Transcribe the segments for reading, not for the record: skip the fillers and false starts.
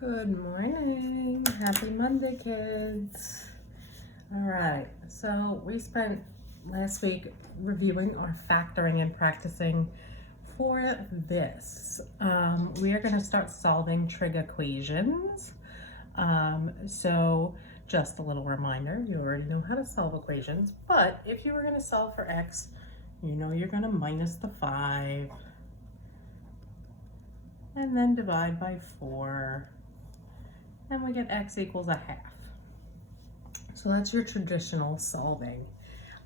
Good morning. Happy Monday, kids. All right, so we spent last week reviewing our factoring and practicing for this. We are going to start solving trig equations. So just a little reminder, you already know how to solve equations, but if you were going to solve for x, you know you're going to minus the 5 and then divide by 4. And we get x equals a half. So that's your traditional solving.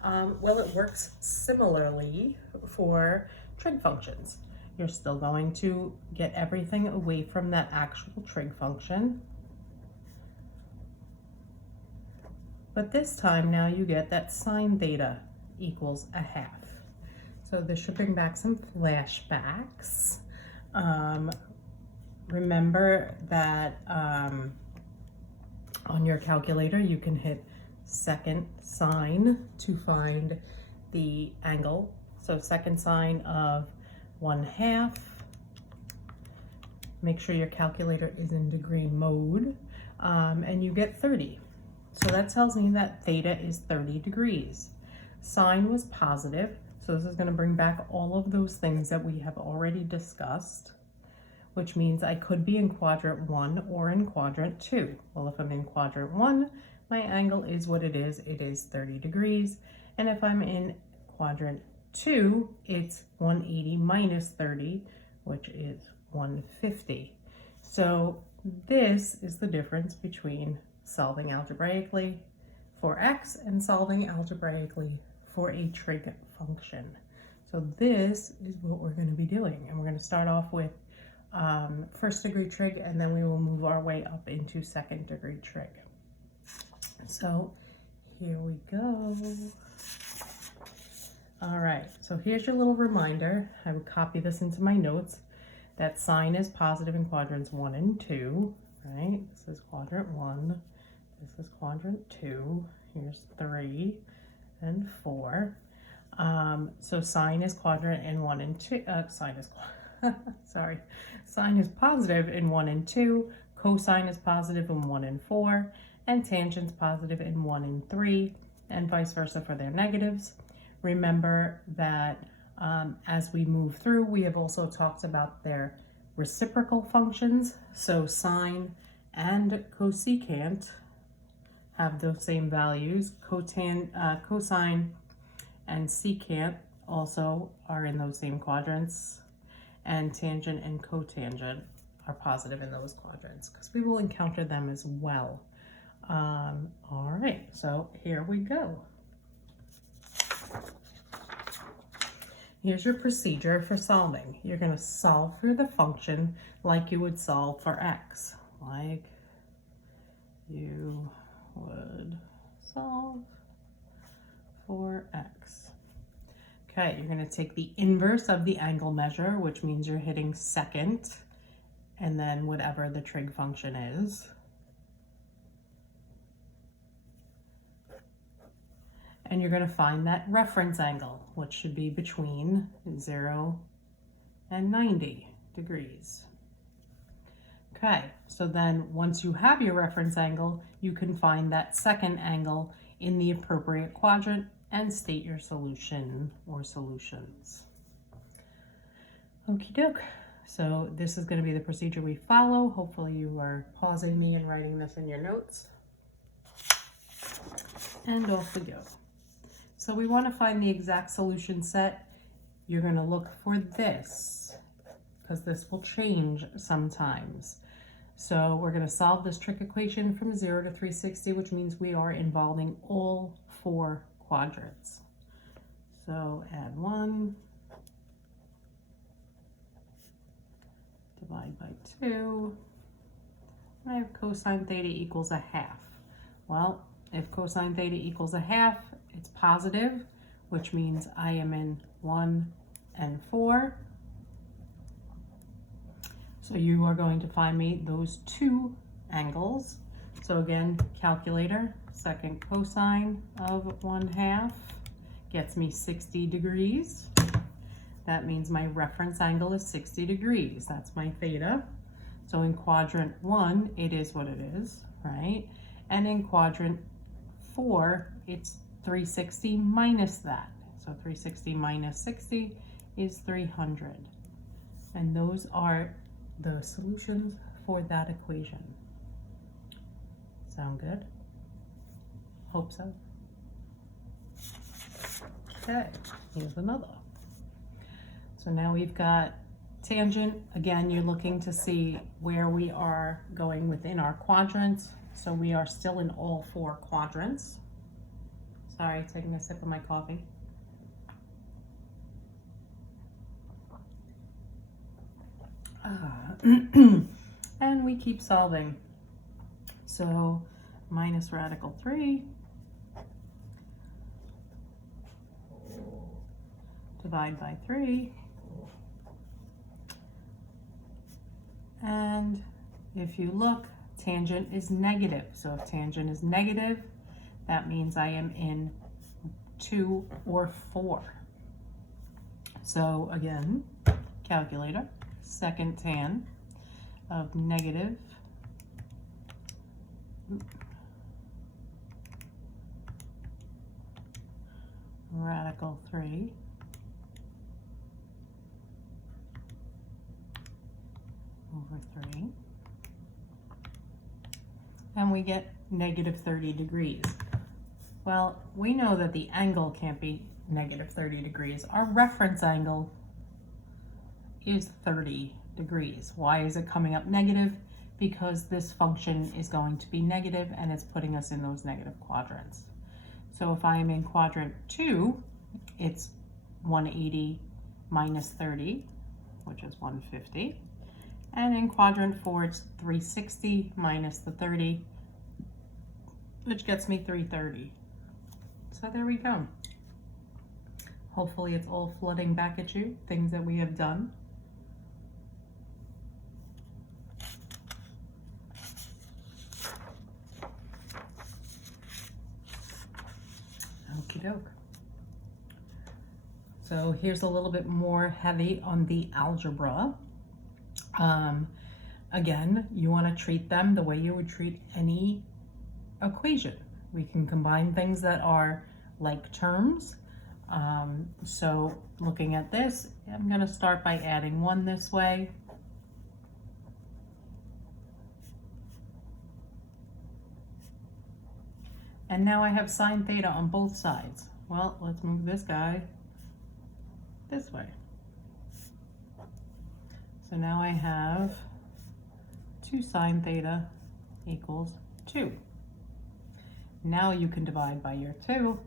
Well, it works similarly for trig functions. You're still going to get everything away from that actual trig function. But this time now you get that sine theta equals a half. So this should bring back some flashbacks. Remember that on your calculator you can hit second sine to find the angle. So second sine of 1/2. Make sure your calculator is in degree mode, and you get 30. So that tells me that theta is 30 degrees. Sine was positive, so this is going to bring back all of those things that we have already discussed, which means I could be in quadrant 1 or in quadrant 2. Well, if I'm in quadrant 1, my angle is what it is 30 degrees. And if I'm in quadrant 2, it's 180 minus 30, which is 150. So this is the difference between solving algebraically for x and solving algebraically for a trig function. So this is what we're going to be doing. And we're going to start off with first degree trig, and then we will move our way up into second degree trig. So here we go. All right, so here's your little reminder. I would copy this into my notes that sine is positive in quadrants 1 and 2, right? This is quadrant 1, this is quadrant 2, here's 3 and 4. So sine is quadrant in 1 and 2, sine is positive in 1 and 2, cosine is positive in 1 and 4, and tangent's positive in 1 and 3, and vice versa for their negatives. Remember that as we move through, we have also talked about their reciprocal functions. So sine and cosecant have those same values. Cosine and secant also are in those same quadrants. And tangent and cotangent are positive in those quadrants because we will encounter them as well. All right, so here we go. Here's your procedure for solving. You're going to solve for the function like you would solve for x, like you would solve for x. Okay, you're going to take the inverse of the angle measure, which means you're hitting second, and then whatever the trig function is. And you're going to find that reference angle, which should be between 0 and 90 degrees. Okay, so then once you have your reference angle, you can find that second angle in the appropriate quadrant and state your solution or solutions. Okie doke. So this is going to be the procedure we follow. Hopefully you are pausing me and writing this in your notes. And off we go. So we want to find the exact solution set. You're going to look for this because this will change sometimes. So we're going to solve this trig equation from 0 to 360, which means we are involving all 4 quadrants. So add 1, divide by 2, and I have cosine theta equals a half. Well, if cosine theta equals a half, it's positive, which means I am in 1 and 4. So you are going to find me those 2 angles. So again, calculator, second cosine of 1/2 gets me 60 degrees. That means my reference angle is 60 degrees. That's my theta. So in quadrant 1, it is what it is, right? And in quadrant 4, it's 360 minus that. So 360 minus 60 is 300. And those are the solutions for that equation. Sound good? Hope so. Okay, here's another. So now we've got tangent. Again, you're looking to see where we are going within our quadrants. So we are still in all 4 quadrants. Sorry, taking a sip of my coffee. And we keep solving. So minus radical 3, divide by 3, and if you look, tangent is negative. So if tangent is negative, that means I am in 2 or 4. So again, calculator, second tan of negative radical 3 over 3, and we get negative 30 degrees. Well, we know that the angle can't be negative 30 degrees. Our reference angle is 30 degrees. Why is it coming up negative? Because this function is going to be negative and it's putting us in those negative quadrants. So if I am in quadrant 2, it's 180 minus 30, which is 150. And in quadrant 4, it's 360 minus the 30, which gets me 330. So there we go. Hopefully it's all flooding back at you, things that we have done. Okie doke. So here's a little bit more heavy on the algebra. Again, you want to treat them the way you would treat any equation. We can combine things that are like terms. So looking at this, I'm going to start by adding 1 this way. And now I have sine theta on both sides. Well, let's move this guy this way. So now I have 2 sine theta equals 2. Now you can divide by your 2,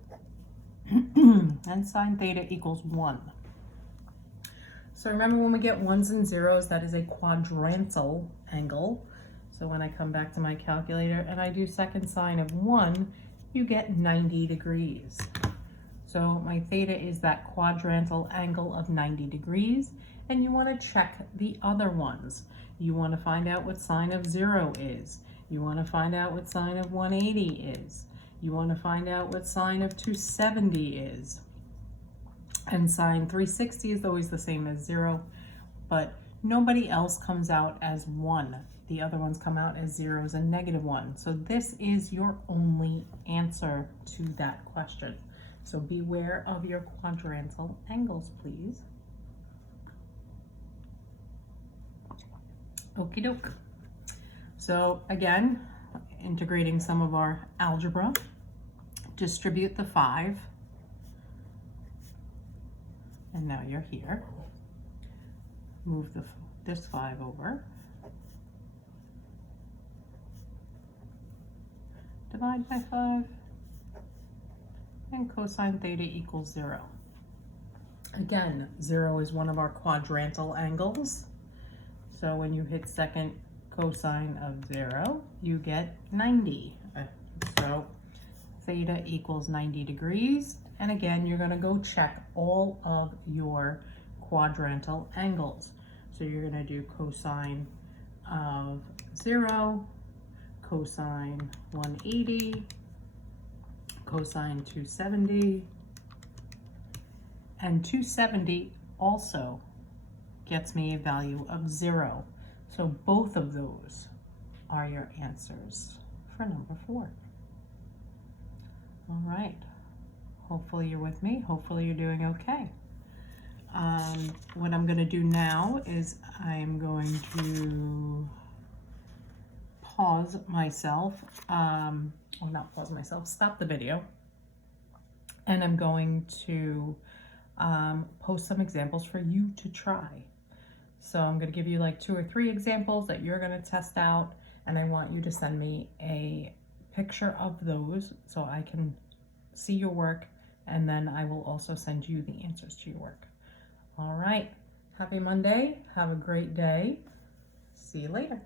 and sine theta equals 1. So remember, when we get 1s and 0s, that is a quadrantal angle. So when I come back to my calculator and I do second sine of 1, you get 90 degrees. So my theta is that quadrantal angle of 90 degrees, and you want to check the other ones. You want to find out what sine of 0 is. You want to find out what sine of 180 is. You want to find out what sine of 270 is. And sine 360 is always the same as 0, but nobody else comes out as 1. The other ones come out as 0s and -1. So this is your only answer to that question. So beware of your quadrantal angles, please. Okie doke. So again, integrating some of our algebra, distribute the 5. And now you're here. Move this 5 over. Divide by 5. And cosine theta equals 0. Again, 0 is one of our quadrantal angles. So when you hit second cosine of 0, you get 90. So theta equals 90 degrees. And again, you're going to go check all of your quadrantal angles. So you're going to do cosine of 0, cosine 180, cosine 270, and 270 also gets me a value of 0. So both of those are your answers for number 4. All right. Hopefully you're with me. Hopefully you're doing okay. What I'm going to do now is I'm going to pause myself, or not pause myself, stop the video, and I'm going to post some examples for you to try. So I'm going to give you like 2 or 3 examples that you're going to test out, and I want you to send me a picture of those so I can see your work, and then I will also send you the answers to your work. All right, happy Monday, have a great day, see you later.